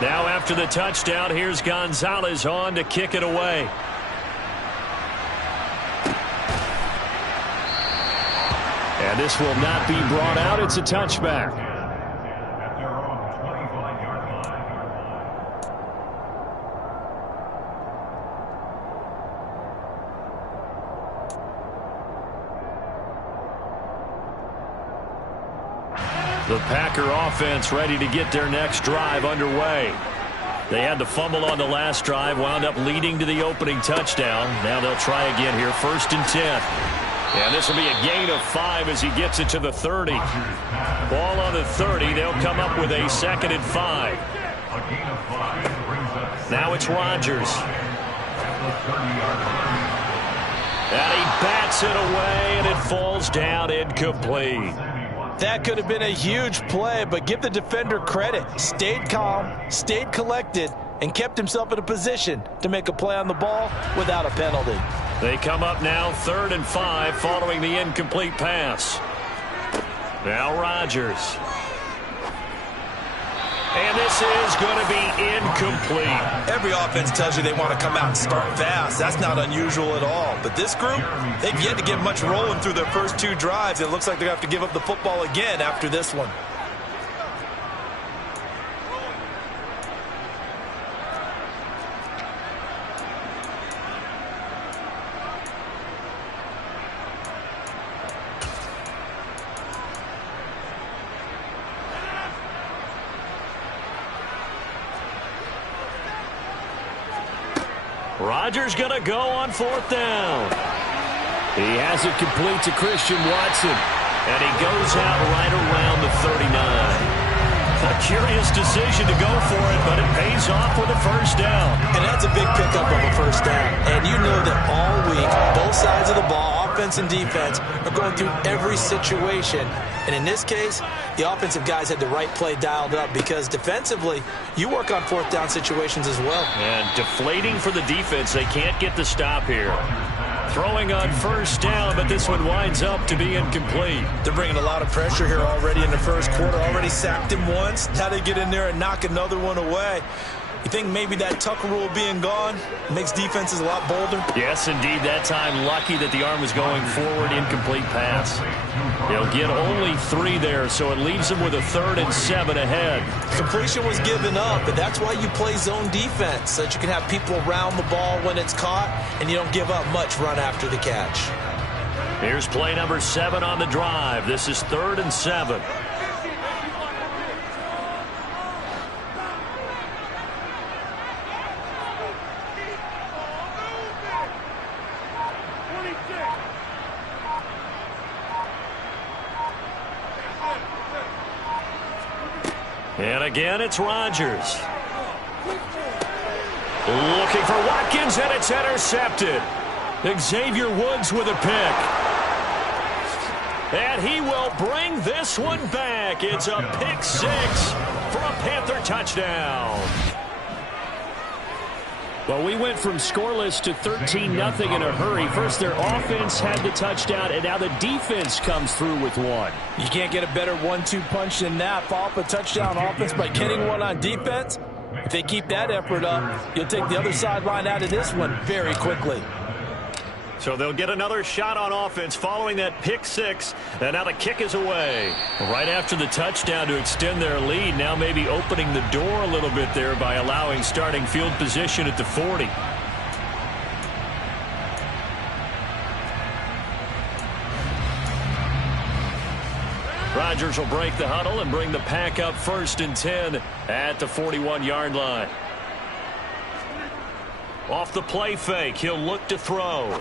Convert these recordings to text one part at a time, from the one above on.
Now after the touchdown, here's Gonzalez on to kick it away. And this will not be brought out. It's a touchback. The Packer offense ready to get their next drive underway. They had to fumble on the last drive, wound up leading to the opening touchdown. Now they'll try again here, 1st and 10. And this will be a gain of 5 as he gets it to the 30. Ball on the 30. They'll come up with a 2nd and 5. Now it's Rodgers. And he bats it away, and it falls down incomplete. That could have been a huge play, but give the defender credit. Stayed calm, stayed collected, and kept himself in a position to make a play on the ball without a penalty. They come up now 3rd and 5 following the incomplete pass. Now Rodgers. And this is going to be incomplete. Every offense tells you they want to come out and start fast. That's not unusual at all. But this group, they've yet to get much rolling through their first 2 drives. It looks like they're going to have to give up the football again after this one. Rodgers going to go on 4th down. He has it complete to Christian Watson. And he goes out right around the 39. A curious decision to go for it, but it pays off with a 1st down. And that's a big pickup of a 1st down. And you know that all week, both sides of the ball, offense and defense, are going through every situation. And in this case, the offensive guys had the right play dialed up because defensively, you work on 4th down situations as well. And deflating for the defense. They can't get the stop here. Throwing on 1st down, but this one winds up to be incomplete. They're bringing a lot of pressure here already in the 1st quarter. Already sacked him once. Now they get in there and knock another one away. You think maybe that Tucker rule being gone makes defenses a lot bolder? Yes, indeed. That time, lucky that the arm was going forward, incomplete pass. They'll get only 3 there, so it leaves them with a 3rd and 7 ahead. Completion was given up, but that's why you play zone defense, so that you can have people around the ball when it's caught, and you don't give up much run after the catch. Here's play number 7 on the drive. This is 3rd and 7. And again, it's Rodgers. Looking for Watkins, and it's intercepted. Xavier Woods with a pick. And he will bring this one back. It's a pick 6 for a Panther touchdown. Well, we went from scoreless to 13-0 in a hurry. First, their offense had the touchdown, and now the defense comes through with one. You can't get a better 1-2 punch than that. Follow up a touchdown offense by getting one on defense. If they keep that effort up, you'll take the other sideline out of this one very quickly. So they'll get another shot on offense following that pick 6, and now the kick is away. Right after the touchdown to extend their lead, now maybe opening the door a little bit there by allowing starting field position at the 40. Rodgers will break the huddle and bring the pack up 1st and 10 at the 41-yard line. Off the play fake, he'll look to throw.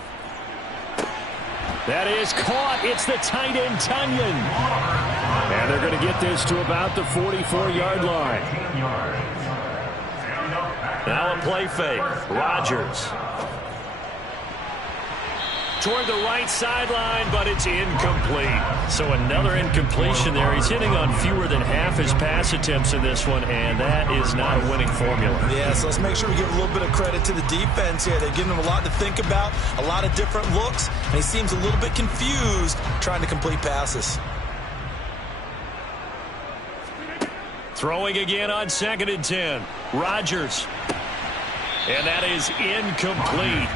That is caught. It's the tight end, Tunyon. And they're going to get this to about the 44-yard line. Now a play fake. Rodgers. Toward the right sideline, but it's incomplete. So another incompletion there. He's hitting on fewer than half his pass attempts in this one, and that is not a winning formula. Yeah, so let's make sure we give a little bit of credit to the defense here. They're giving him a lot to think about, a lot of different looks, and he seems a little bit confused trying to complete passes. Throwing again on 2nd and 10. Rodgers. And that is incomplete.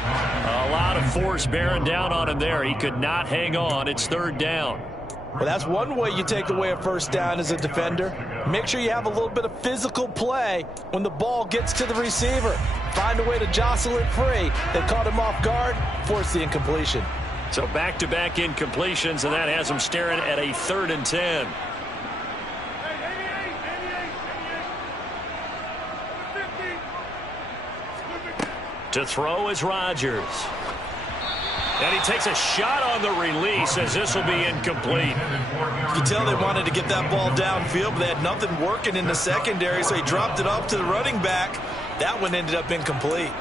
A lot of force bearing down on him there. He could not hang on. It's 3rd down. Well, that's one way you take away a first down as a defender. Make sure you have a little bit of physical play when the ball gets to the receiver. Find a way to jostle it free. They caught him off guard, forced the incompletion. So back-to-back incompletions, and that has him staring at a 3rd and 10. To throw is Rodgers. And he takes a shot on the release as this will be incomplete. You can tell they wanted to get that ball downfield, but they had nothing working in the secondary, so he dropped it off to the running back. That one ended up incomplete.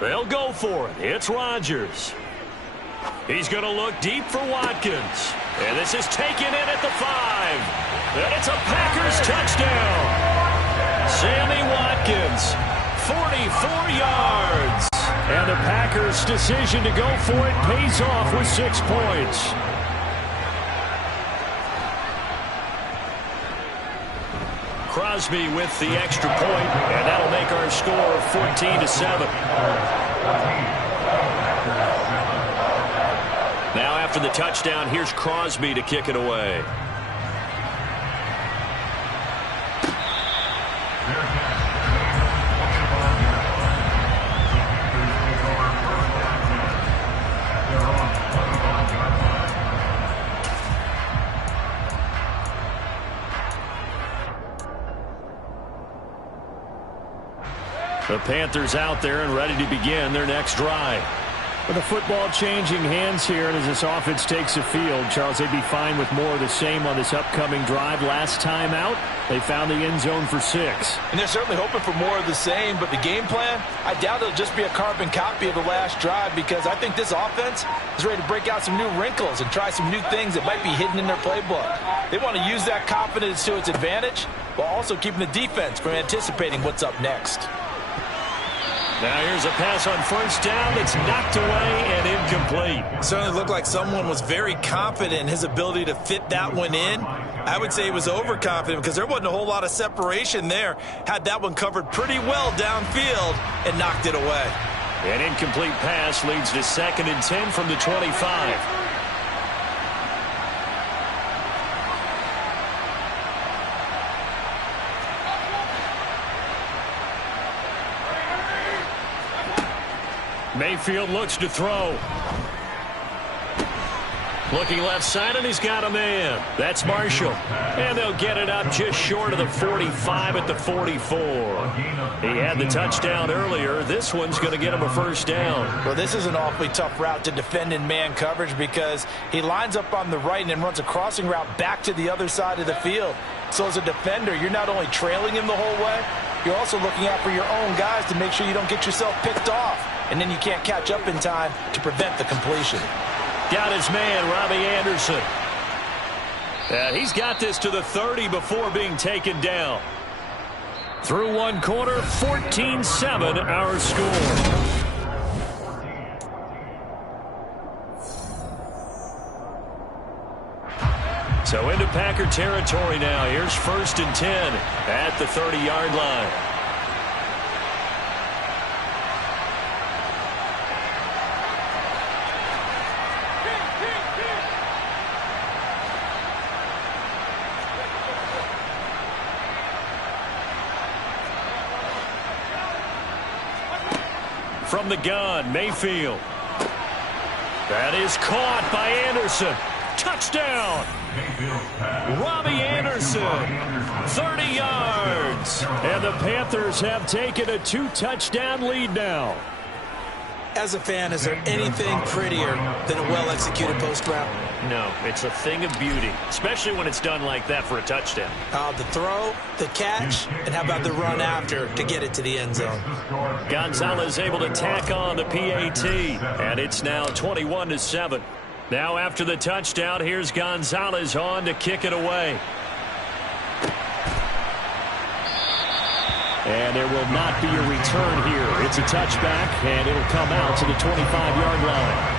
They'll go for it. It's Rodgers. He's going to look deep for Watkins. And this is taken in at the 5. And it's a Packers touchdown. Sammy Watkins, 44 yards. And the Packers' decision to go for it pays off with 6 points. Crosby with the extra point, and that'll make our score 14-7. Now after the touchdown, here's Crosby to kick it away. The Panthers out there and ready to begin their next drive. With the football changing hands here, and as this offense takes the field, Charles, they'd be fine with more of the same on this upcoming drive. Last time out, they found the end zone for 6. And they're certainly hoping for more of the same, but the game plan, I doubt it'll just be a carbon copy of the last drive, because I think this offense is ready to break out some new wrinkles and try some new things that might be hidden in their playbook. They want to use that confidence to its advantage, while also keeping the defense from anticipating what's up next. Now here's a pass on 1st down that's knocked away and incomplete. Certainly looked like someone was very confident in his ability to fit that one in. I would say he was overconfident because there wasn't a whole lot of separation there. Had that one covered pretty well downfield and knocked it away. An incomplete pass leads to 2nd and 10 from the 25. Mayfield looks to throw. Looking left side, and he's got a man. That's Marshall. And they'll get it up just short of the 45 at the 44. He had the touchdown earlier. This one's going to get him a 1st down. Well, this is an awfully tough route to defend in man coverage because he lines up on the right and then runs a crossing route back to the other side of the field. So as a defender, you're not only trailing him the whole way, you're also looking out for your own guys to make sure you don't get yourself picked off. And then you can't catch up in time to prevent the completion. Got his man, Robbie Anderson. He's got this to the 30 before being taken down. Through one quarter, 14-7 our score. So into Packer territory now. Here's 1st and 10 at the 30-yard line. From the gun, Mayfield. That is caught by Anderson. Touchdown! Robbie Anderson, 30 yards. And the Panthers have taken a 2-touchdown lead now. As a fan, is there anything prettier than a well-executed post route? No, it's a thing of beauty, especially when it's done like that for a touchdown. The throw, the catch, and how about the run after to get it to the end zone? Gonzalez able to tack on the PAT, and it's now 21-7. Now after the touchdown, here's Gonzalez on to kick it away. And there will not be a return here. It's a touchback, and it'll come out to the 25-yard line.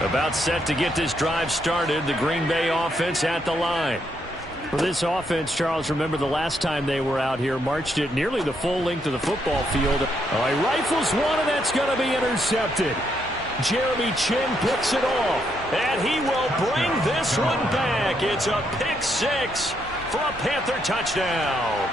About set to get this drive started. The Green Bay offense at the line. For this offense, Charles, remember the last time they were out here, marched it nearly the full length of the football field. He rifles one, and that's going to be intercepted. Jeremy Chinn picks it off, and he will bring this one back. It's a pick six for a Panther touchdown.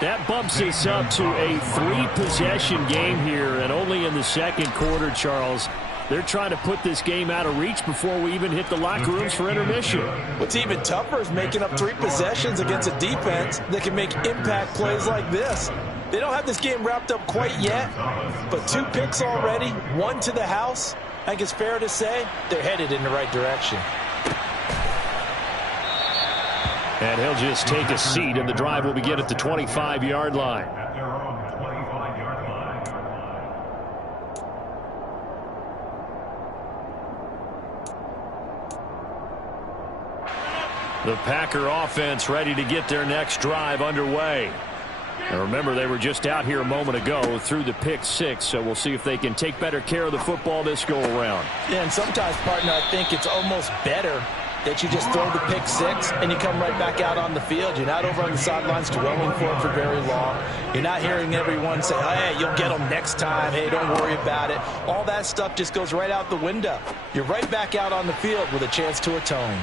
That bumps us up to a three-possession game here, and only in the second quarter, Charles. They're trying to put this game out of reach before we even hit the locker rooms for intermission. What's even tougher is making up three possessions against a defense that can make impact plays like this. They don't have this game wrapped up quite yet, but 2 picks already, 1 to the house. I think it's fair to say they're headed in the right direction. And he'll just take a seat, and the drive will begin at the 25-yard line. The Packer offense ready to get their next drive underway. And remember, they were just out here a moment ago through the pick six, so we'll see if they can take better care of the football this go-around. Yeah, and sometimes, partner, I think it's almost better that you just throw the pick six and you come right back out on the field. You're not over on the sidelines dwelling for it for very long. You're not hearing everyone say, hey, you'll get them next time. Hey, don't worry about it. All that stuff just goes right out the window. You're right back out on the field with a chance to atone.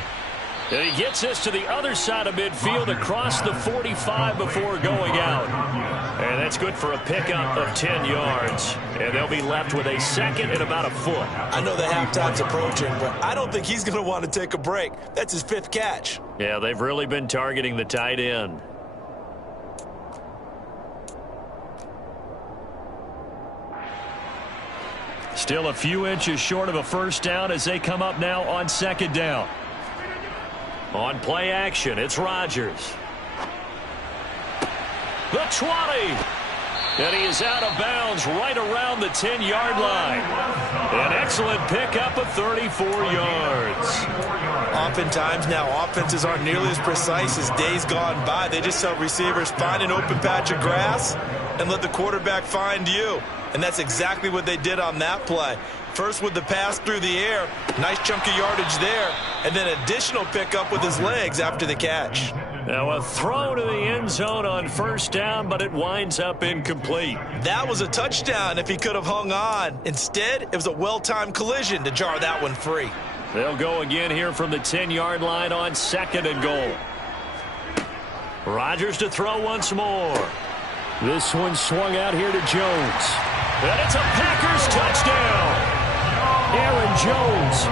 And he gets us to the other side of midfield across the 45 before going out. And that's good for a pickup of 10 yards. And they'll be left with a second and about a foot. I know the halftime's approaching, but I don't think he's going to want to take a break. That's his 5th catch. Yeah, they've really been targeting the tight end. Still a few inches short of a first down as they come up now on second down. On play action, it's Rodgers. The 20. And he is out of bounds right around the 10-yard line. An excellent pickup of 34 yards. Oftentimes now, offenses aren't nearly as precise as days gone by. They just tell receivers, find an open patch of grass and let the quarterback find you. And that's exactly what they did on that play. First with the pass through the air, nice chunk of yardage there, and then additional pickup with his legs after the catch. Now a throw to the end zone on first down, but it winds up incomplete. That was a touchdown if he could have hung on. Instead, it was a well-timed collision to jar that one free. They'll go again here from the 10-yard line on second and goal. Rodgers to throw once more. This one swung out here to Jones. And it's a Packers touchdown. Aaron Jones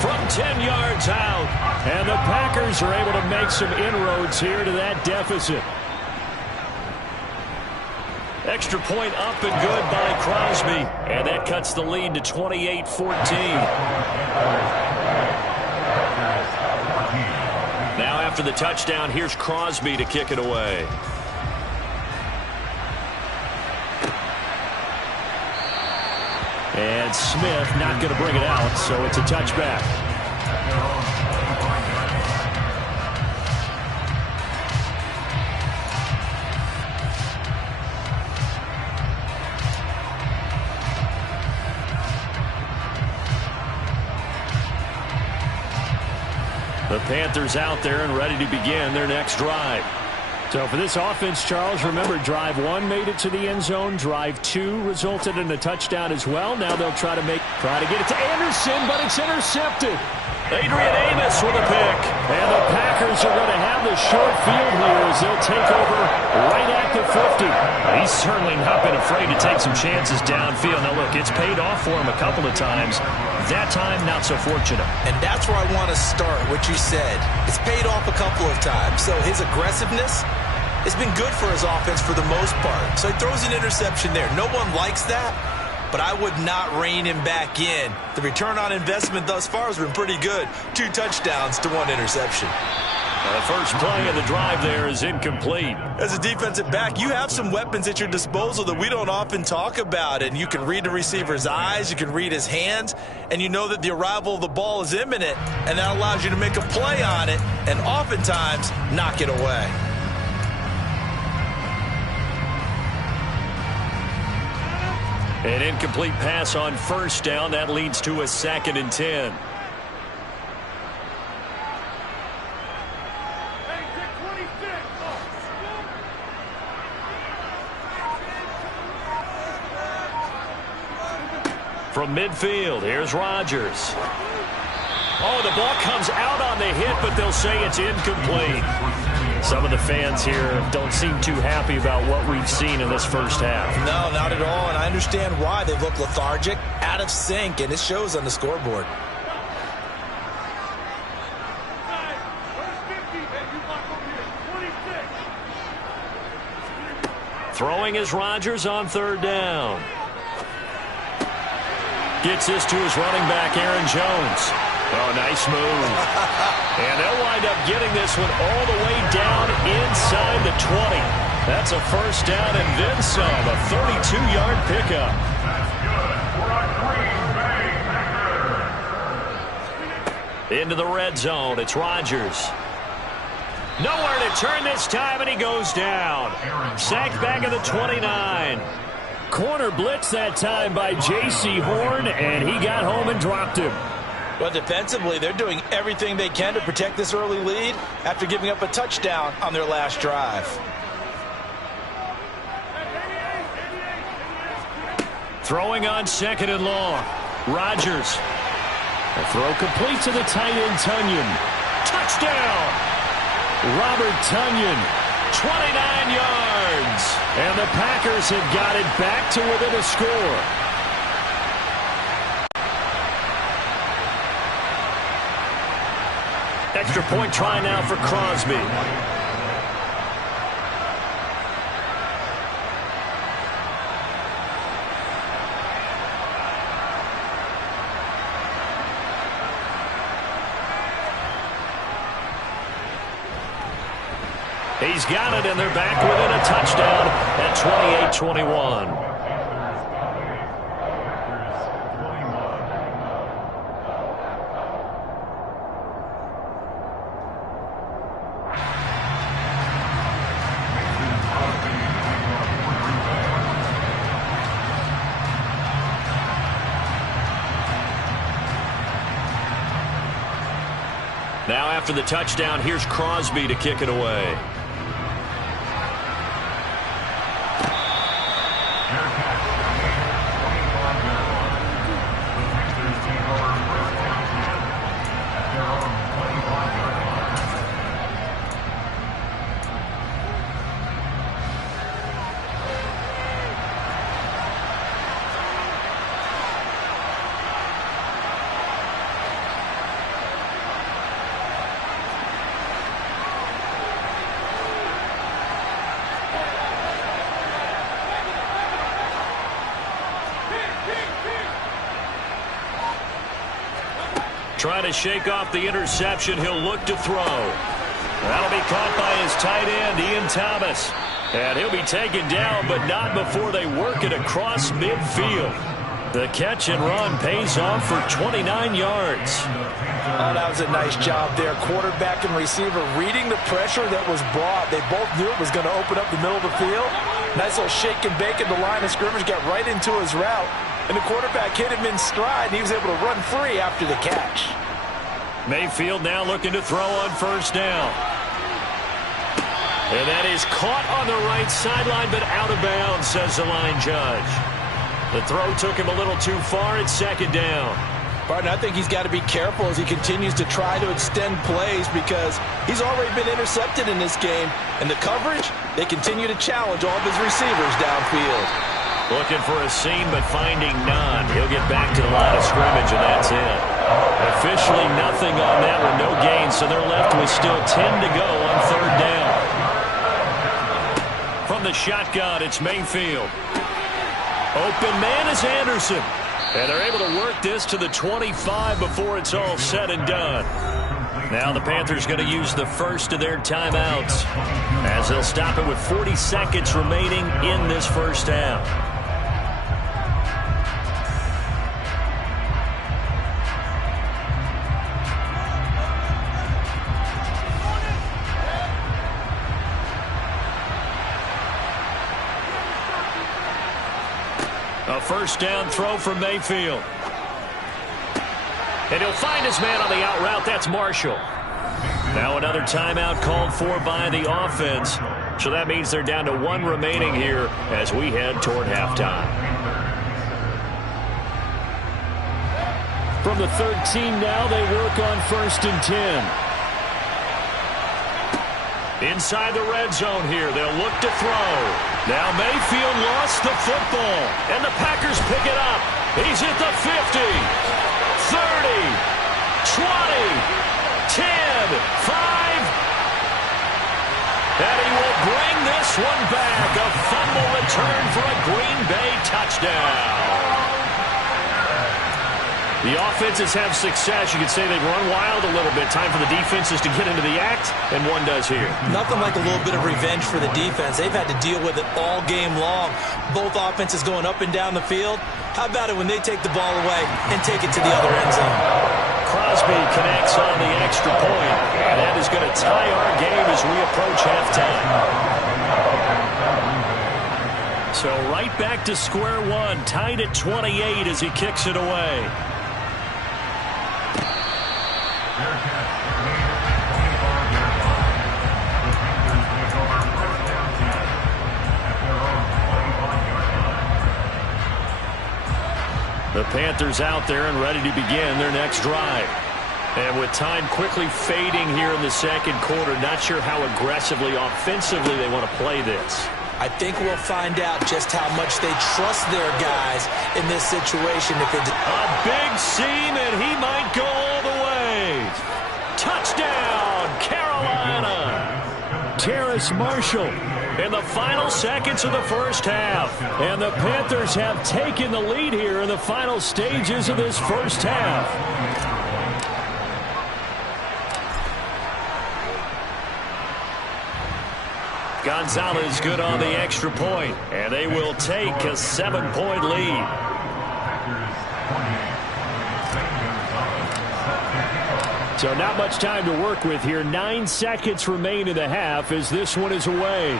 from 10 yards out. And the Packers are able to make some inroads here to that deficit. Extra point up and good by Crosby. And that cuts the lead to 28-14. Now after the touchdown, here's Crosby to kick it away. And Smith not going to bring it out, so it's a touchback. The Panthers out there and ready to begin their next drive. So for this offense, Charles, remember, drive 1 made it to the end zone. Drive 2 resulted in a touchdown as well. Now they'll try to get it to Anderson, but it's intercepted. Adrian Amos with a pick. And the Packers are going to have the short field here as they'll take over right at the 50. He's certainly not been afraid to take some chances downfield. Now, look, it's paid off for him a couple of times. That time, not so fortunate. And that's where I want to start, what you said. It's paid off a couple of times. So his aggressiveness has been good for his offense for the most part. So he throws an interception there. No one likes that, but I would not rein him back in. The return on investment thus far has been pretty good. 2 touchdowns to 1 interception. The first play of the drive there is incomplete. As a defensive back, you have some weapons at your disposal that we don't often talk about. And you can read the receiver's eyes, you can read his hands, and you know that the arrival of the ball is imminent, and that allows you to make a play on it and oftentimes knock it away. An incomplete pass on first down. That leads to a 2nd and 10. From midfield, here's Rodgers. Oh, the ball comes out on the hit, but they'll say it's incomplete. Some of the fans here don't seem too happy about what we've seen in this first half. No, not at all, and I understand why. They look lethargic, out of sync, and it shows on the scoreboard. Throwing is Rodgers on 3rd down. Gets this to his running back, Aaron Jones. Oh, nice move. And they'll wind up getting this one all the way down inside the 20. That's a first down and then some, a 32-yard pickup. Into the red zone, it's Rodgers. Nowhere to turn this time, and he goes down. Sacked back at the 29. Corner blitz that time by J.C. Horn, and he got home and dropped him. But defensively, they're doing everything they can to protect this early lead after giving up a touchdown on their last drive. Throwing on 2nd and long. Rodgers. The throw complete to the tight end, Tonyan. Touchdown! Robert Tonyan, 29 yards. And the Packers have got it back to within a score. Extra point try now for Crosby. He's got it, and they're back within a touchdown at 28-21. Now after the touchdown, here's Crosby to kick it away. Trying to shake off the interception. He'll look to throw. That'll be caught by his tight end, Ian Thomas. And he'll be taken down, but not before they work it across midfield. The catch and run pays off for 29 yards. Oh, that was a nice job there. Quarterback and receiver reading the pressure that was brought. They both knew it was going to open up the middle of the field. Nice little shake and bake at the line of scrimmage, got right into his route. And the quarterback hit him in stride, and he was able to run free after the catch. Mayfield now looking to throw on first down. And that is caught on the right sideline, but out of bounds, says the line judge. The throw took him a little too far. It's 2nd down. Barton, I think he's got to be careful as he continues to try to extend plays because he's already been intercepted in this game. And the coverage, they continue to challenge all of his receivers downfield. Looking for a seam, but finding none. He'll get back to the line of scrimmage, and that's it. Officially nothing on that one, no gain, so they're left with still 10 to go on 3rd down. From the shotgun, it's Mayfield. Open man is Anderson. And they're able to work this to the 25 before it's all said and done. Now the Panthers going to use the first of their timeouts as they'll stop it with 40 seconds remaining in this first half. A first down throw from Mayfield. And he'll find his man on the out route. That's Marshall. Now another timeout called for by the offense. So that means they're down to one remaining here as we head toward halftime. From the 13 now, they work on 1st and 10. Inside the red zone here. They'll look to throw. Now Mayfield lost the football. And the Packers pick it up. He's at the 50. 30, 20, 10, 5. And he will bring this one back. A fumble return for a Green Bay touchdown. The offenses have success. You could say they've run wild a little bit. Time for the defenses to get into the act, and one does here. Nothing like a little bit of revenge for the defense. They've had to deal with it all game long. Both offenses going up and down the field. How about it when they take the ball away and take it to the other end zone? Crosby connects on the extra point, and that is going to tie our game as we approach halftime. So right back to square one, tied at 28 as he kicks it away. The Panthers out there and ready to begin their next drive. And with time quickly fading here in the second quarter, not sure how aggressively, offensively they want to play this. I think we'll find out just how much they trust their guys in this situation. A big seam, and he might go all the way. Touchdown, Carolina. Terrace Marshall in the final seconds of the first half. And the Panthers have taken the lead here in the final stages of this first half. Gonzalez good on the extra point, and they will take a 7-point lead. So not much time to work with here. 9 seconds remain in the half as this one is away.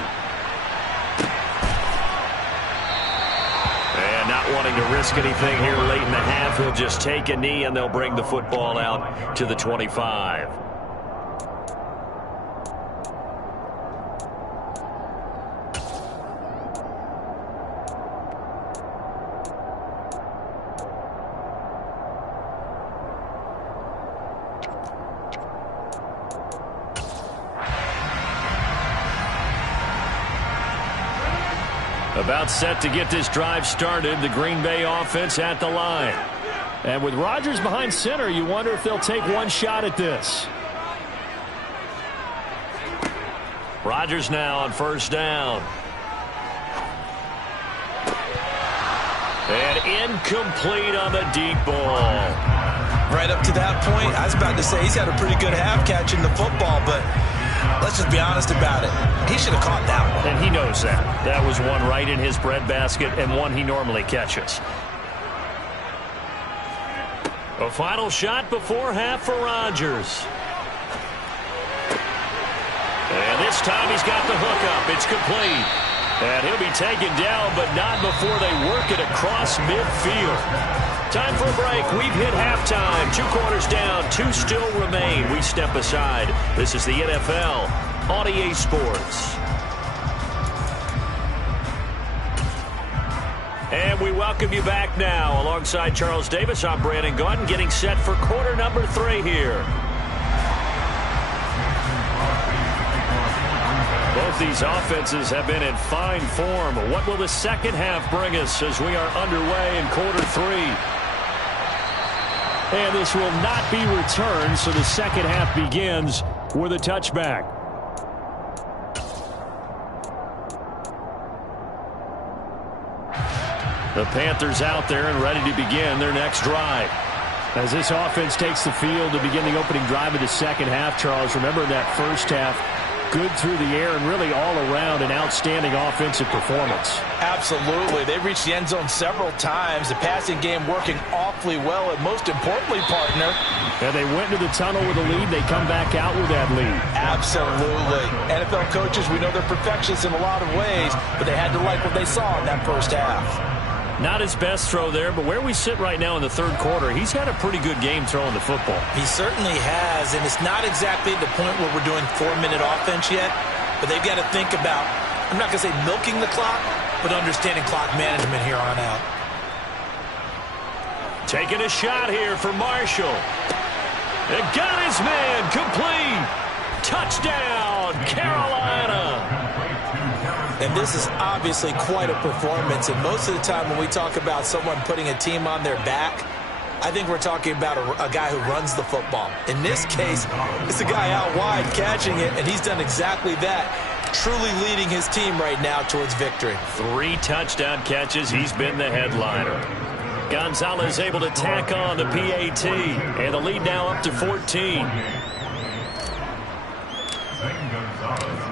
And not wanting to risk anything here late in the half, he'll just take a knee and they'll bring the football out to the 25. About set to get this drive started. The Green Bay offense at the line. And with Rodgers behind center, you wonder if they'll take one shot at this. Rodgers now on first down. And incomplete on the deep ball. Right up to that point, I was about to say he's had a pretty good half catching the football, but let's just be honest about it. He should have caught that one. And he knows that. That was one right in his breadbasket and one he normally catches. A final shot before half for Rodgers. And this time he's got the hookup. It's complete. And he'll be taken down, but not before they work it across midfield. Time for a break. We've hit halftime. 2 quarters down. 2 still remain. We step aside. This is the NFL on EA Sports. And we welcome you back now. Alongside Charles Davis, I'm Brandon Gaudin, getting set for quarter number 3 here. Both these offenses have been in fine form. What will the second half bring us as we are underway in quarter 3? And this will not be returned, so the second half begins with a touchback. The Panthers out there and ready to begin their next drive. As this offense takes the field to begin the opening drive of the second half, Charles, remember that first half, good through the air and really all around an outstanding offensive performance. Absolutely. They reached the end zone several times. The passing game working awfully well, and most importantly, partner. And they went into the tunnel with a lead. They come back out with that lead. Absolutely. NFL coaches, we know they're perfectionists in a lot of ways, but they had to like what they saw in that first half. Not his best throw there, but where we sit right now in the third quarter, he's had a pretty good game throwing the football. He certainly has, and it's not exactly at the point where we're doing 4-minute offense yet, but they've got to think about, I'm not going to say milking the clock, but understanding clock management here on out. Taking a shot here for Marshall. And got his man complete. Touchdown, Carolina. And this is obviously quite a performance, and most of the time when we talk about someone putting a team on their back, I think we're talking about a guy who runs the football. In this case, it's a guy out wide catching it, and he's done exactly that, truly leading his team right now towards victory. 3 touchdown catches. He's been the headliner. Gonzalez able to tack on the PAT, and the lead now up to 14.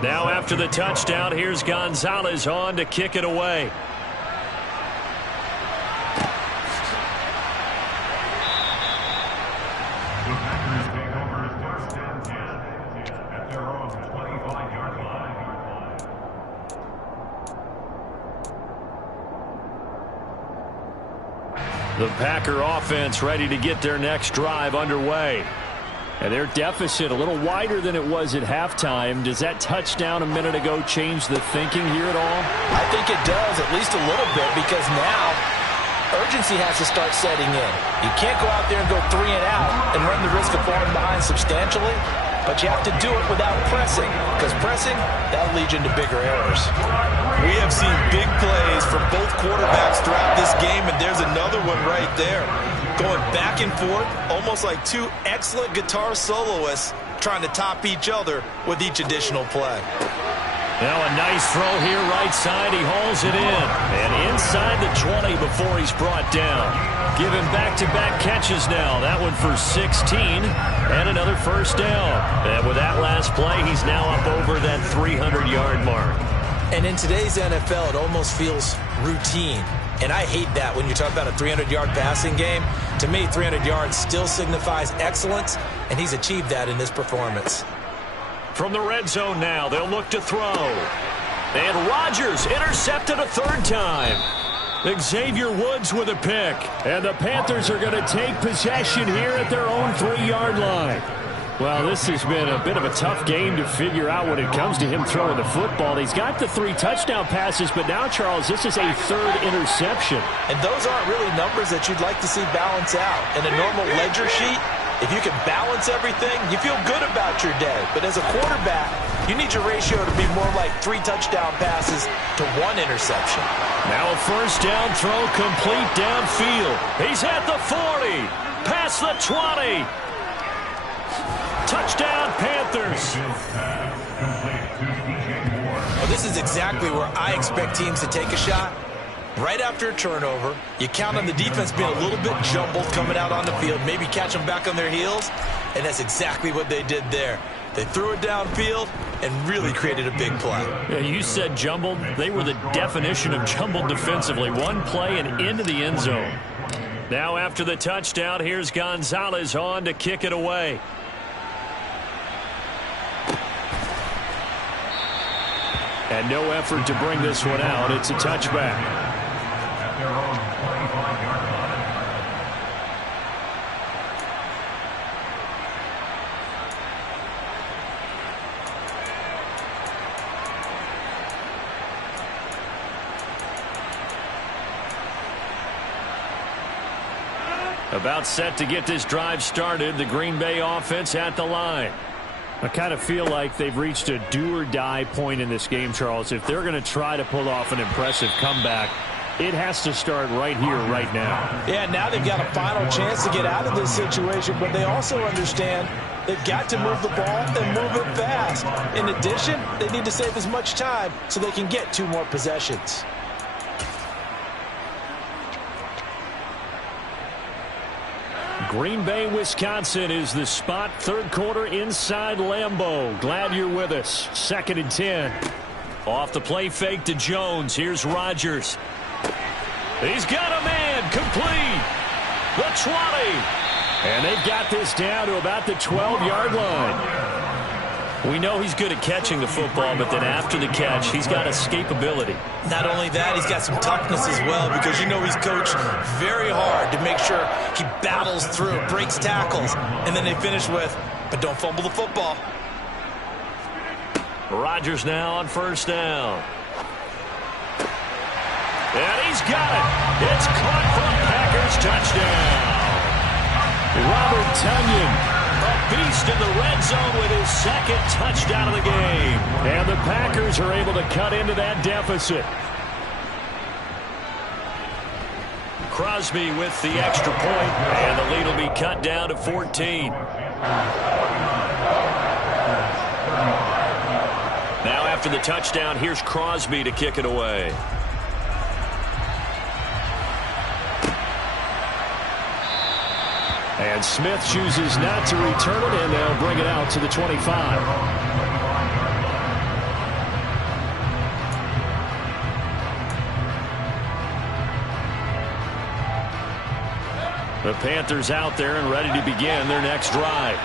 Now after the touchdown, here's Gonzalez on to kick it away. The Packer offense ready to get their next drive underway. And their deficit a little wider than it was at halftime. Does that touchdown a minute ago change the thinking here at all? I think it does, at least a little bit, because now urgency has to start setting in. You can't go out there and go 3 and out and run the risk of falling behind substantially, but you have to do it without pressing, because pressing, that'll lead you into bigger errors. We have seen big plays from both quarterbacks throughout this game, and there's another one right there. Going back and forth, almost like 2 excellent guitar soloists trying to top each other with each additional play. Now a nice throw here right side. He hauls it in. And inside the 20 before he's brought down. Giving back-to-back catches now. That one for 16 and another first down. And with that last play, he's now up over that 300-yard mark. And in today's NFL, it almost feels routine. And I hate that when you talk about a 300-yard passing game. To me, 300 yards still signifies excellence, and he's achieved that in this performance. From the red zone now, they'll look to throw. And Rodgers intercepted a 3rd time. Xavier Woods with a pick. And the Panthers are going to take possession here at their own 3-yard line. Well, this has been a bit of a tough game to figure out when it comes to him throwing the football. He's got the 3 touchdown passes, but now, Charles, this is a 3rd interception. And those aren't really numbers that you'd like to see balance out. In a normal ledger sheet, if you can balance everything, you feel good about your day. But as a quarterback, you need your ratio to be more like 3 touchdown passes to 1 interception. Now a first down throw complete downfield. He's at the 40, past the 20. Touchdown, Panthers. Well, this is exactly where I expect teams to take a shot. Right after a turnover, you count on the defense being a little bit jumbled coming out on the field, maybe catch them back on their heels, and that's exactly what they did there. They threw it downfield and really created a big play. Yeah, you said jumbled. They were the definition of jumbled defensively. One play and into the end zone. Now after the touchdown, here's Gonzalez on to kick it away. And no effort to bring this one out. It's a touchback. About set to get this drive started. The Green Bay offense at the line. I kind of feel like they've reached a do-or-die point in this game, Charles. If they're going to try to pull off an impressive comeback, it has to start right here, right now. Yeah, now they've got a final chance to get out of this situation, but they also understand they've got to move the ball and move it fast. In addition, they need to save as much time so they can get 2 more possessions. Green Bay, Wisconsin is the spot. Third quarter inside Lambeau. Glad you're with us. 2nd and 10. Off the play fake to Jones. Here's Rodgers. He's got a man. Complete. The 20. And they've got this down to about the 12-yard line. We know he's good at catching the football, but then after the catch, he's got escapability. Not only that, he's got some toughness as well, because you know he's coached very hard to make sure he battles through, breaks tackles, and then they finish with, but don't fumble the football. Rodgers now on 1st down. And he's got it. It's caught for a Packers touchdown. Robert Tonyan, a beast in the red zone with his 2nd touchdown of the game. And the Packers are able to cut into that deficit. Crosby with the extra point, and the lead will be cut down to 14. Now after the touchdown, here's Crosby to kick it away. And Smith chooses not to return it, and they'll bring it out to the 25. The Panthers out there and ready to begin their next drive.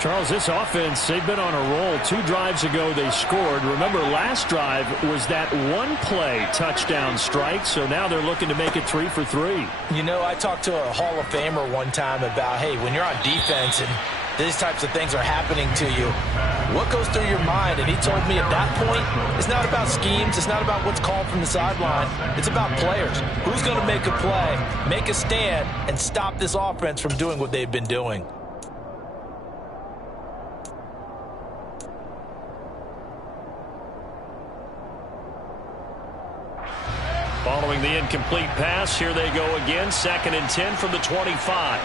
Charles, this offense, they've been on a roll. 2 drives ago they scored. Remember, last drive was that one-play touchdown strike, so now they're looking to make it 3 for 3. You know, I talked to a Hall of Famer one time about, hey, when you're on defense and these types of things are happening to you, what goes through your mind? And he told me at that point, it's not about schemes. It's not about what's called from the sideline. It's about players. Who's going to make a play, make a stand, and stop this offense from doing what they've been doing? Following the incomplete pass, here they go again. 2nd and 10 from the 25.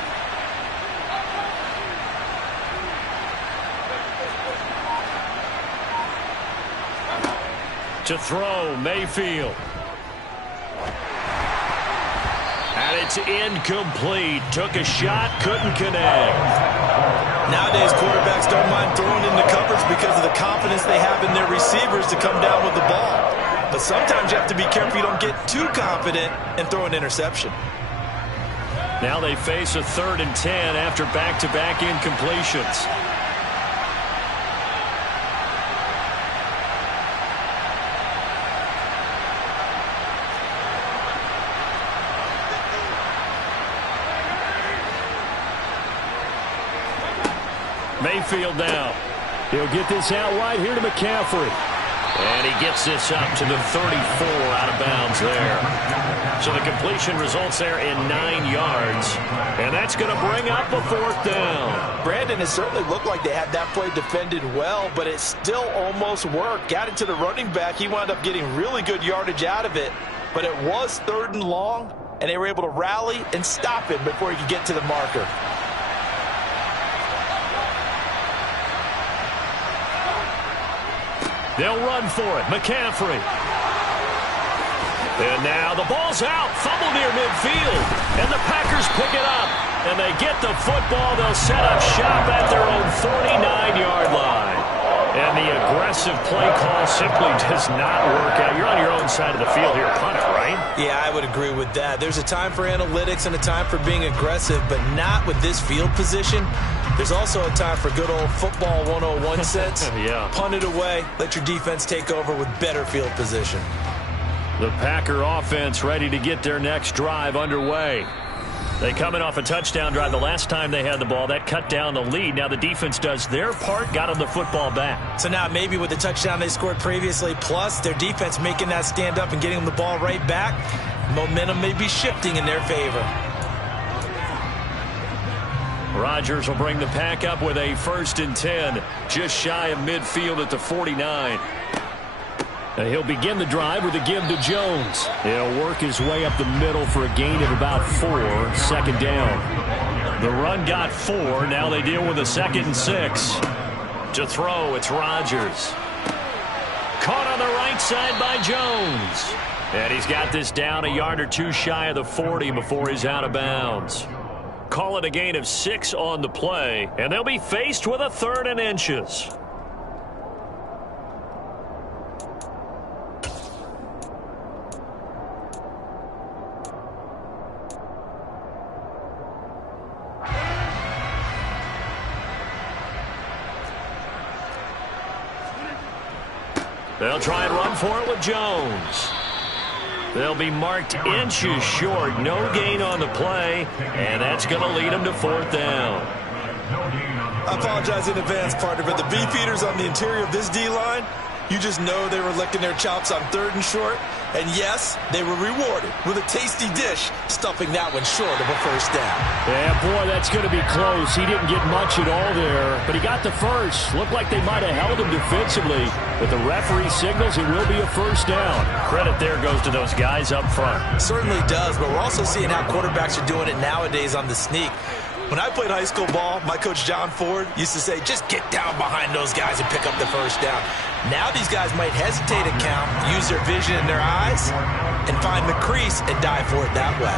To throw, Mayfield. And it's incomplete. Took a shot, couldn't connect. Nowadays, quarterbacks don't mind throwing into coverage because of the confidence they have in their receivers to come down with the ball. But sometimes you have to be careful you don't get too confident and throw an interception. Now they face a 3rd and 10 after back-to-back incompletions. Mayfield now. He'll get this out wide here to McCaffrey. And he gets this up to the 34 out of bounds there. So the completion results there in 9 yards. And that's going to bring up a 4th down. Brandon, it certainly looked like they had that play defended well, but it still almost worked. Got it to the running back. He wound up getting really good yardage out of it. But it was 3rd and long, and they were able to rally and stop him before he could get to the marker. They'll run for it. McCaffrey. And now the ball's out. Fumble near midfield. And the Packers pick it up. And they get the football. They'll set up shop at their own 49-yard line. And the aggressive play call simply does not work out. You're on your own side of the field here. Punt it, right? Yeah, I would agree with that. There's a time for analytics and a time for being aggressive, but not with this field position. There's also a time for good old football 101 sense. Yeah. Punt it away. Let your defense take over with better field position. The Packer offense ready to get their next drive underway. They coming off a touchdown drive the last time they had the ball. That cut down the lead. Now the defense does their part, got them the football back. So now maybe with the touchdown they scored previously, plus their defense making that stand up and getting them the ball right back, momentum may be shifting in their favor. Rodgers will bring the Pack up with a 1st and 10, just shy of midfield at the 49. And he'll begin the drive with a give to Jones. He'll work his way up the middle for a gain of about 4, 2nd down. The run got 4. Now they deal with a 2nd and 6. To throw, it's Rodgers. Caught on the right side by Jones. And he's got this down a yard or 2 shy of the 40 before he's out of bounds. call it a gain of 6 on the play, and they'll be faced with a 3rd and inches. They'll try and run for it with Jones. They'll be marked inches short. No gain on the play, and that's going to lead them to 4th down. I apologize in advance, partner, but the beefeaters on the interior of this D-line, you just know they were licking their chops on 3rd and short. And yes, they were rewarded with a tasty dish, stuffing that one short of a 1st down. Yeah, boy, that's going to be close. He didn't get much at all there, but he got the first. Looked like they might have held him defensively, but the referee signals it will be a 1st down. Credit there goes to those guys up front. Certainly does, but we're also seeing how quarterbacks are doing it nowadays on the sneak. When I played high school ball, my coach John Ford used to say, just get down behind those guys and pick up the 1st down. Now these guys might hesitate to count, use their vision in their eyes, and find the crease and dive for it that way.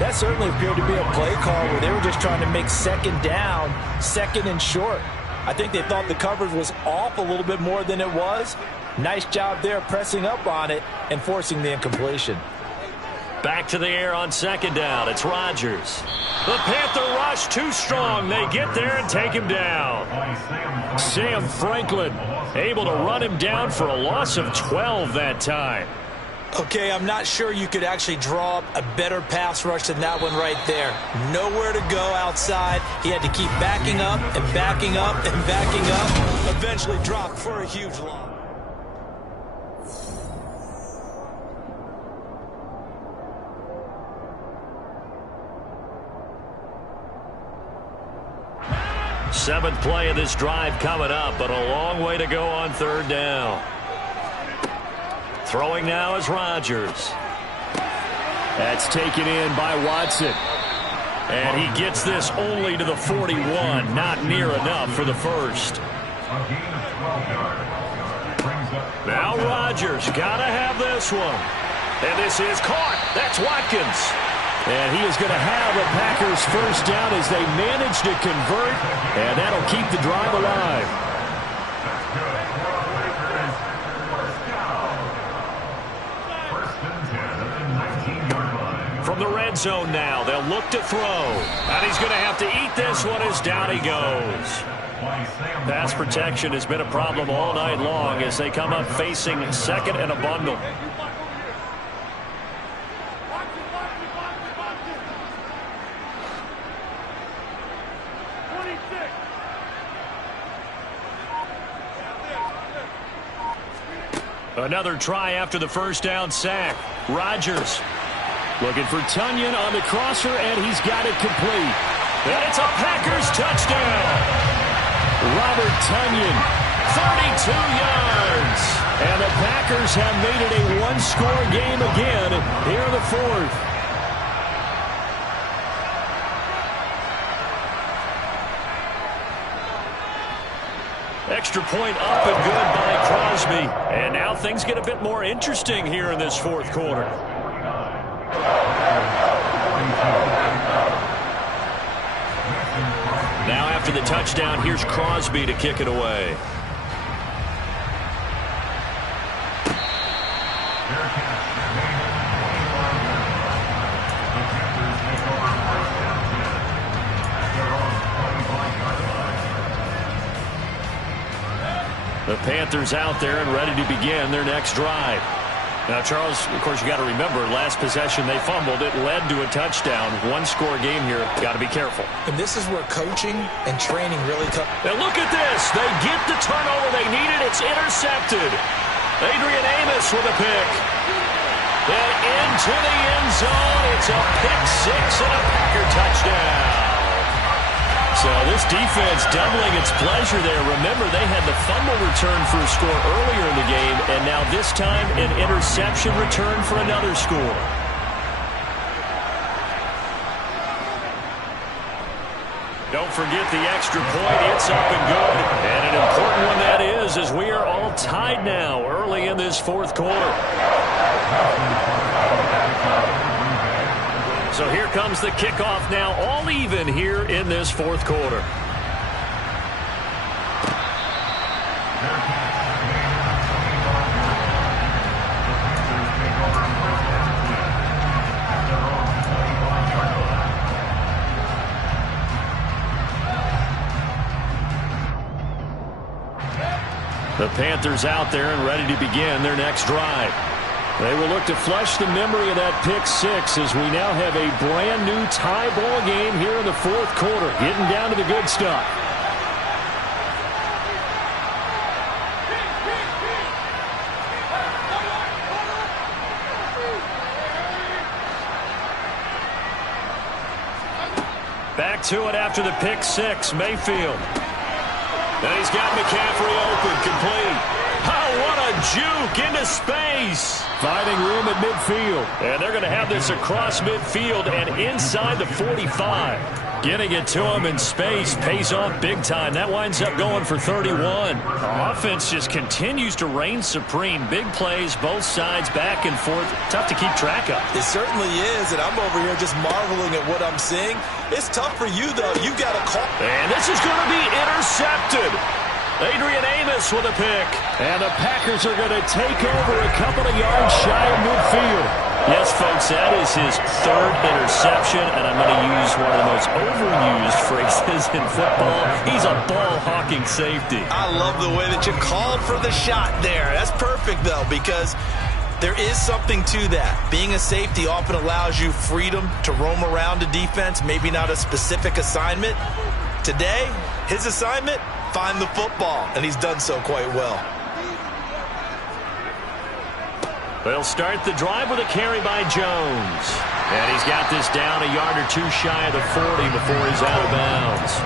That certainly appeared to be a play call where they were just trying to make 2nd down, 2nd and short. I think they thought the coverage was off a little bit more than it was. Nice job there pressing up on it and forcing the incompletion. Back to the air on 2nd down. It's Rodgers. The Panther rush too strong. They get there and take him down. Sam Franklin able to run him down for a loss of 12 that time. Okay, I'm not sure you could actually draw up a better pass rush than that one right there. Nowhere to go outside. He had to keep backing up and backing up and backing up. Eventually dropped for a huge loss. Seventh play of this drive coming up, but a long way to go on 3rd down. Throwing now is Rodgers. That's taken in by Watson. And he gets this only to the 41. Not near enough for the 1st. Now Rodgers got to have this one. And this is caught. That's Watkins. And he is going to have a Packers 1st down as they manage to convert. And that'll keep the drive alive. From the red zone now, they'll look to throw. And he's going to have to eat this one as down he goes. Pass protection has been a problem all night long as they come up facing 2nd and a bundle. Another try after the 1st down sack. Rodgers looking for Tonyan on the crosser, and he's got it complete. And it's a Packers touchdown. Robert Tonyan, 32 yards. And the Packers have made it a one-score game again here in the 4th. Extra point up and good by Crosby. And now things get a bit more interesting here in this 4th quarter. Now after the touchdown, here's Crosby to kick it away. The Panthers out there and ready to begin their next drive. Now, Charles, of course, you got to remember, last possession they fumbled. It led to a touchdown. One-score game here. Got to be careful. And this is where coaching and training really come. Now look at this. They get the turnover they needed. It's intercepted. Adrian Amos with a pick. And into the end zone. It's a pick 6 and a Packer touchdown. So this defense doubling its pleasure there. Remember, they had the fumble return for a score earlier in the game, and now this time an interception return for another score. Don't forget the extra point. It's up and good. And an important one that is, as we are all tied now early in this 4th quarter. So here comes the kickoff now, all even here in this fourth quarter. The Panthers out there and ready to begin their next drive. They will look to flush the memory of that pick six as we now have a brand new tie ball game here in the fourth quarter, getting down to the good stuff. Back to it after the pick six, Mayfield. And he's got McCaffrey open, complete. Oh, what a juke into space. Finding room at midfield. And they're going to have this across midfield and inside the 45. Getting it to him in space pays off big time. That winds up going for 31. The offense just continues to reign supreme. Big plays, both sides, back and forth. Tough to keep track of. It certainly is, and I'm over here just marveling at what I'm seeing. It's tough for you, though. You got to call. And this is going to be intercepted. Adrian Amos with a pick. And the Packers are going to take over a couple of yards shy of midfield. Yes, folks, that is his third interception, and I'm going to use one of the most overused phrases in football. He's a ball-hawking safety. I love the way that you called for the shot there. That's perfect, though, because there is something to that. Being a safety often allows you freedom to roam around a defense, maybe not a specific assignment. Today, his assignment, find the football, and he's done so quite well. They'll start the drive with a carry by Jones. And he's got this down a yard or two shy of the 40 before he's out of bounds.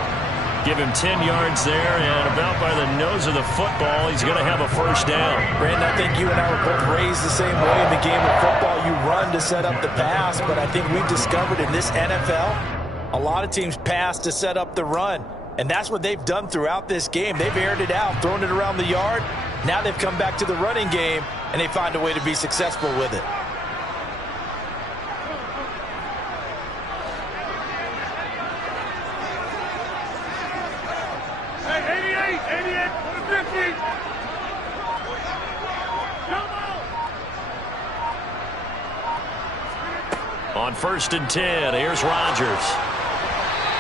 Give him 10 yards there, and about by the nose of the football, he's going to have a first down. Brandon, I think you and I were both raised the same way in the game of football. You run to set up the pass, but I think we've discovered in this NFL, a lot of teams pass to set up the run. And that's what they've done throughout this game. They've aired it out, thrown it around the yard. Now they've come back to the running game, and they find a way to be successful with it. Hey, 88, put a 50. On 1st and 10, here's Rodgers.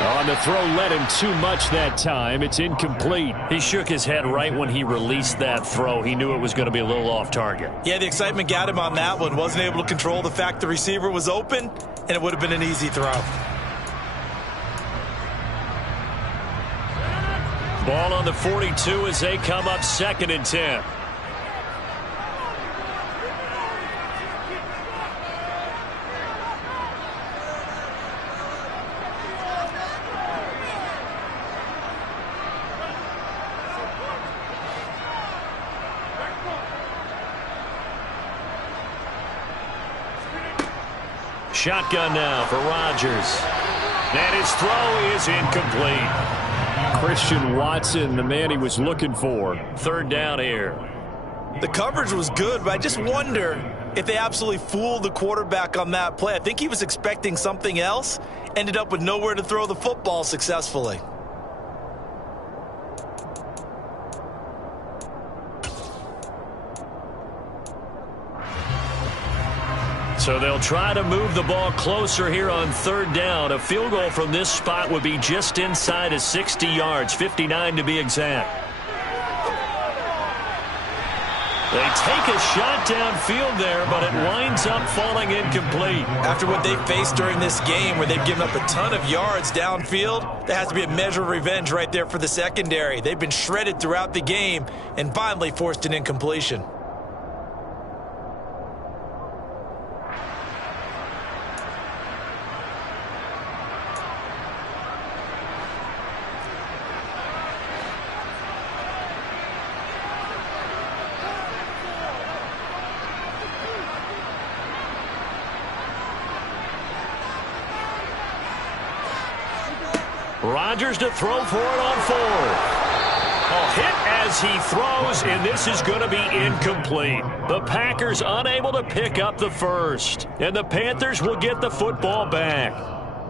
On the throw, led him too much that time. It's incomplete. He shook his head right when he released that throw. He knew it was going to be a little off target. Yeah, the excitement got him on that one. Wasn't able to control the fact the receiver was open, and it would have been an easy throw. Ball on the 42 as they come up 2nd and 10. Shotgun now for Rodgers. And his throw is incomplete. Christian Watson, the man he was looking for. 3rd down here. The coverage was good, but I just wonder if they absolutely fooled the quarterback on that play. I think he was expecting something else. Ended up with nowhere to throw the football successfully. So they'll try to move the ball closer here on 3rd down. A field goal from this spot would be just inside of 60 yards, 59 to be exact. They take a shot downfield there, but it winds up falling incomplete. After what they faced during this game where they've given up a ton of yards downfield, there has to be a measure of revenge right there for the secondary. They've been shredded throughout the game and finally forced an incompletion. Rodgers to throw for it on 4th. A hit as as he throws, and this is going to be incomplete. The Packers unable to pick up the first, and the Panthers will get the football back.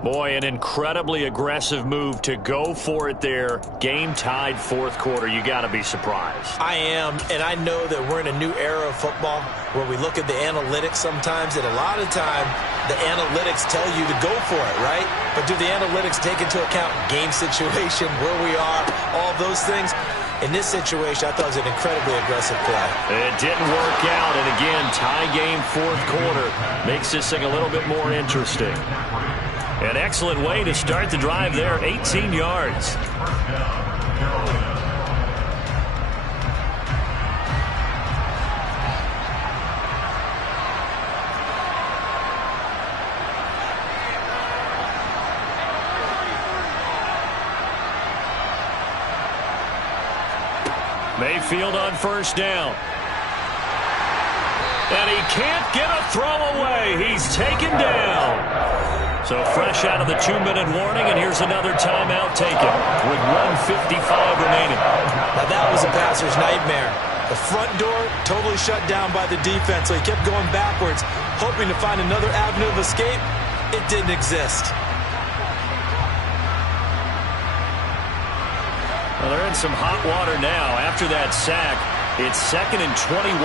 Boy, an incredibly aggressive move to go for it there. Game tied fourth quarter. You got to be surprised. I am, and I know that we're in a new era of football where we look at the analytics sometimes, and a lot of time the analytics tell you to go for it, right? But do the analytics take into account game situation, where we are, all those things? In this situation, I thought it was an incredibly aggressive play. It didn't work out, and again, tie game fourth quarter makes this thing a little bit more interesting. An excellent way to start the drive there, 18 yards. Mayfield on first down. And he can't get a throw away. He's taken down. So fresh out of the 2-minute warning, and here's another timeout taken with 1:55 remaining. Now that was a passer's nightmare. The front door totally shut down by the defense, so he kept going backwards, hoping to find another avenue of escape. It didn't exist. Well, they're in some hot water now. After that sack, it's 2nd and 21.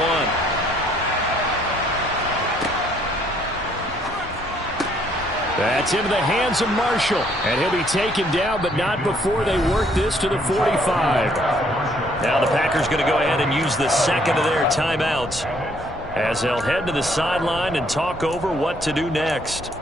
That's into the hands of Marshall. And he'll be taken down, but not before they work this to the 45. Now the Packers going to go ahead and use the second of their timeouts as they'll head to the sideline and talk over what to do next.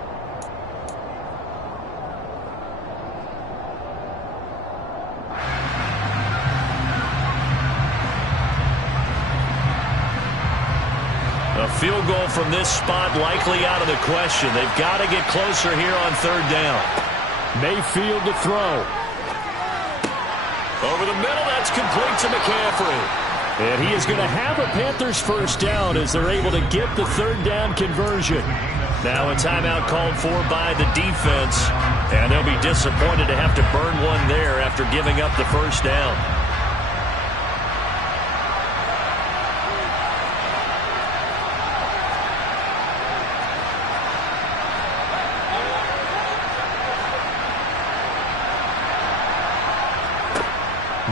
A field goal from this spot likely out of the question. They've got to get closer here on third down. Mayfield to throw. Over the middle, that's complete to McCaffrey. And he is going to have a Panthers first down as they're able to get the third down conversion. Now a timeout called for by the defense. And they'll be disappointed to have to burn one there after giving up the first down.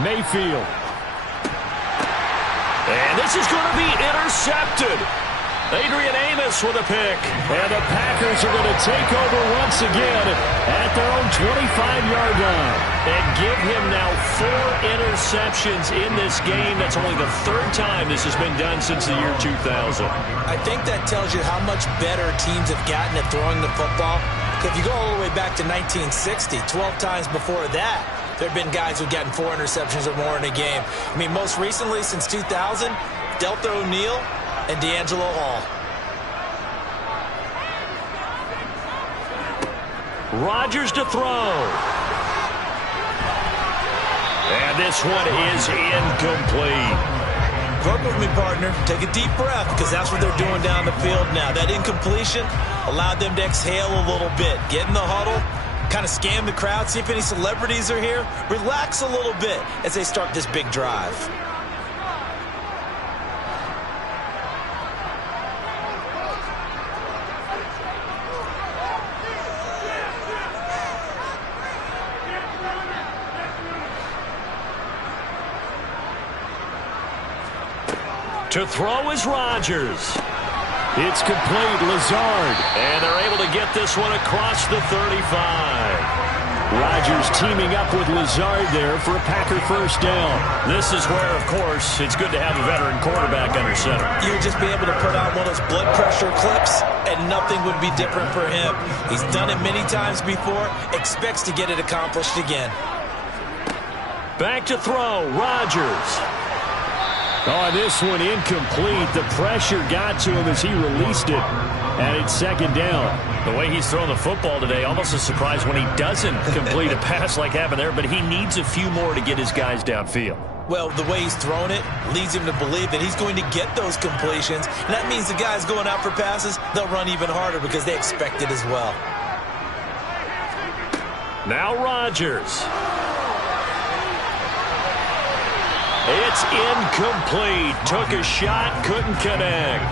Mayfield. And this is going to be intercepted. Adrian Amos with a pick. And the Packers are going to take over once again at their own 25-yard line. And give him now 4 interceptions in this game. That's only the 3rd time this has been done since the year 2000. I think that tells you how much better teams have gotten at throwing the football. If you go all the way back to 1960, 12 times before that, there have been guys who've gotten 4 interceptions or more in a game. I mean, most recently, since 2000, Delta O'Neal and D'Angelo Hall. Rodgers to throw. And this one is incomplete. Work with me, partner. Take a deep breath, because that's what they're doing down the field now. That incompletion allowed them to exhale a little bit. Get in the huddle. Kind of scan the crowd, see if any celebrities are here. Relax a little bit as they start this big drive. To throw is Rodgers. It's complete, Lazard. And they're able to get this one across the 35. Rodgers teaming up with Lazard there for a Packer first down. This is where, of course, it's good to have a veteran quarterback under center. You would just be able to put on one of those blood pressure clips, and nothing would be different for him. He's done it many times before, expects to get it accomplished again. Back to throw, Rodgers. Oh, this one incomplete. The pressure got to him as he released it. And it's second down. The way he's throwing the football today, almost a surprise when he doesn't complete a pass like happened there, but he needs a few more to get his guys downfield. Well, the way he's thrown it leads him to believe that he's going to get those completions. And that means the guys going out for passes, they'll run even harder because they expect it as well. Now Rodgers. It's incomplete. Took a shot, couldn't connect.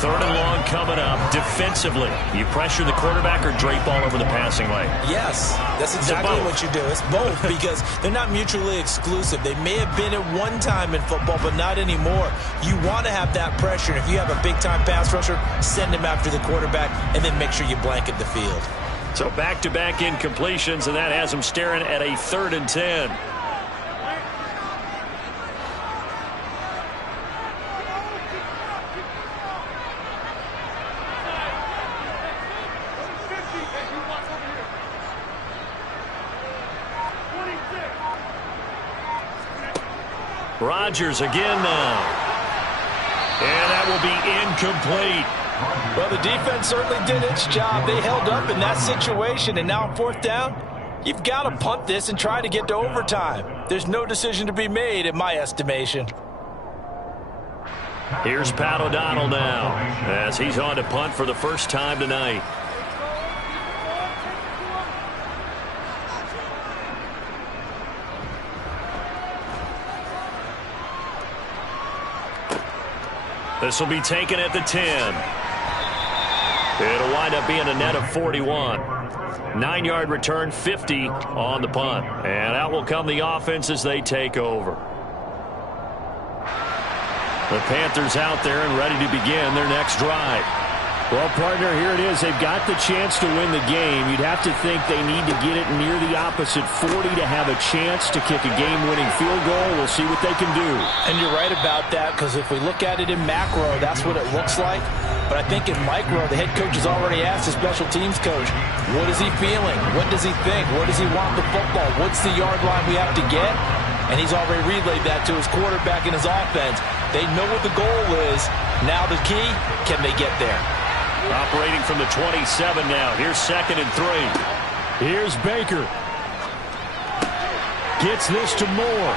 3rd and long coming up. Defensively, you pressure the quarterback or drape all over the passing lane? Yes, that's exactly what you do. It's both because they're not mutually exclusive. They may have been at one time in football, but not anymore. You want to have that pressure. And if you have a big-time pass rusher, send him after the quarterback and then make sure you blanket the field. So back-to-back incompletions, and that has them staring at a 3rd and 10. Rodgers again now. And that will be incomplete. Well, the defense certainly did its job. They held up in that situation, and now on 4th down, you've got to punt this and try to get to overtime. There's no decision to be made, in my estimation. Here's Pat O'Donnell now, as he's on to punt for the first time tonight. This will be taken at the 10. It'll wind up being a net of 41. 9-yard return, 50 on the punt. And out will come the offense as they take over. The Panthers out there and ready to begin their next drive. Well, partner, here it is. They've got the chance to win the game. You'd have to think they need to get it near the opposite 40 to have a chance to kick a game-winning field goal. We'll see what they can do. And you're right about that, because if we look at it in macro, that's what it looks like. But I think in micro, the head coach has already asked the special teams coach, what is he feeling? What does he think? Where does he want the football? What's the yard line we have to get? And he's already relayed that to his quarterback and his offense. They know what the goal is. Now the key, can they get there? Operating from the 27 now. Here's 2nd and 3. Here's Baker. Gets this to Moore.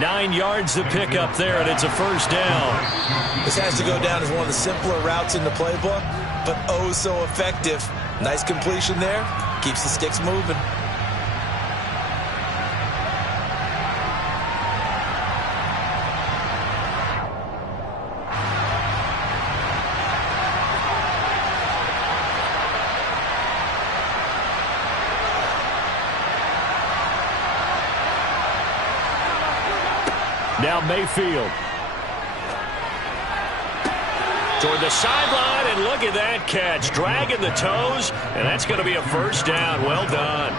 9 yards to pick up there, and it's a first down. This has to go down as one of the simpler routes in the playbook, but oh so effective. Nice completion there. Keeps the sticks moving. Now Mayfield. Toward the sideline, and look at that catch. Dragging the toes, and that's going to be a first down. Well done.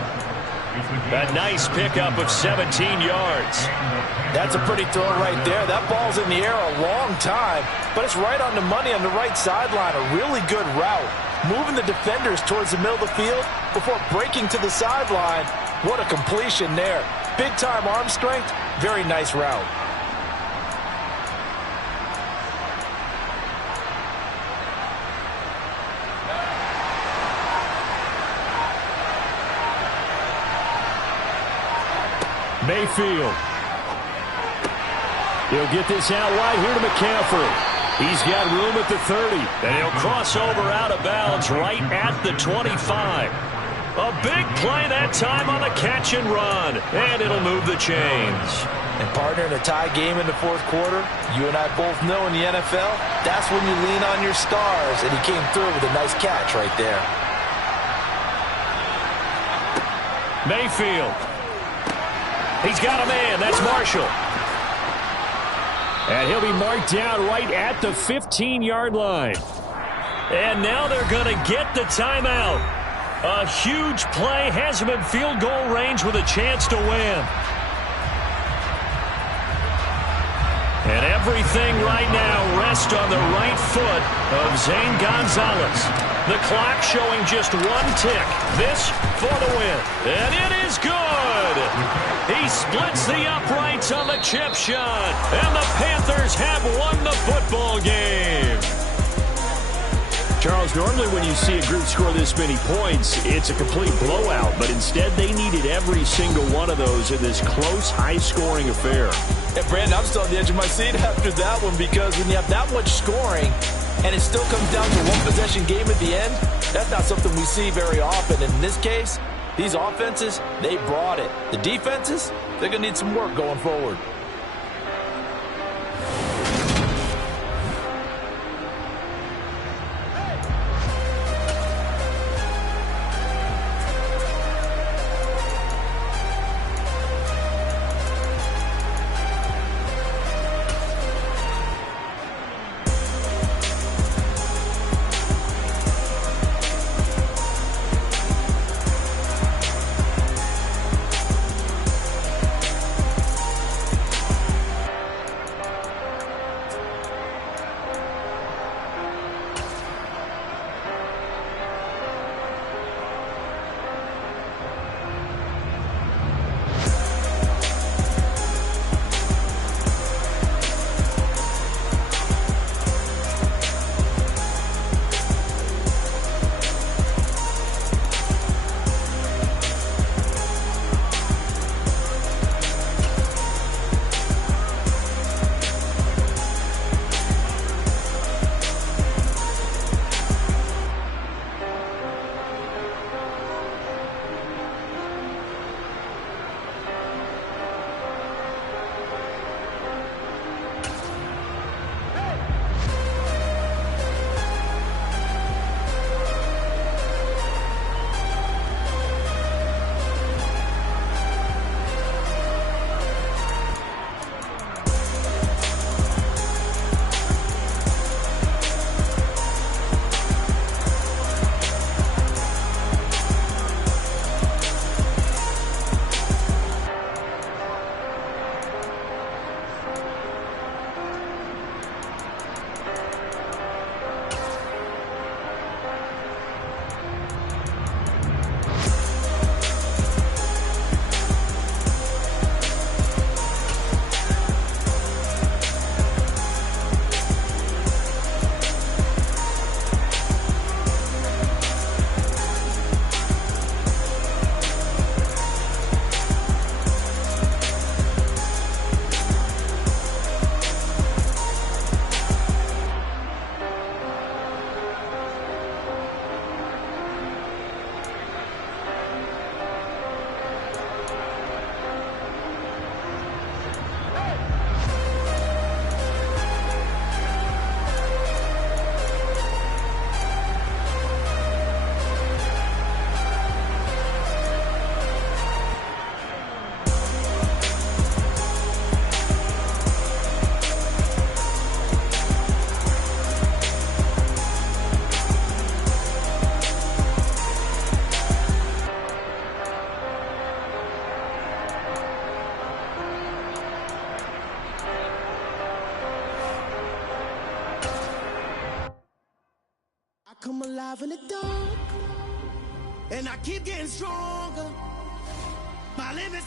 A nice pickup of 17 yards. That's a pretty throw right there. That ball's in the air a long time, but it's right on the money on the right sideline. A really good route. Moving the defenders towards the middle of the field before breaking to the sideline. What a completion there. Big-time arm strength. Very nice route. Mayfield. He'll get this out wide here to McCaffrey. He's got room at the 30. And he'll cross over out of bounds right at the 25. A big play that time on the catch and run. And it'll move the chains. And partner, in a tie game in the 4th quarter, you and I both know in the NFL, that's when you lean on your stars. And he came through with a nice catch right there. Mayfield. He's got a man. That's Marshall. And he'll be marked down right at the 15-yard line. And now they're going to get the timeout. A huge play has him in field goal range with a chance to win. And everything right now rests on the right foot of Zane Gonzalez. The clock showing just 1 tick. This for the win. And it is good. He splits the uprights on the chip shot. And the Panthers have won the football game. Charles, normally when you see a group score this many points, it's a complete blowout. But instead, they needed every single one of those in this close, high-scoring affair. And Brandon, I'm still on the edge of my seat after that one, because when you have that much scoring and it still comes down to one possession game at the end, that's not something we see very often. And in this case, These offenses, they brought it. The defenses, they're going to need some work going forward. Come alive in the dark, and I keep getting stronger. My limits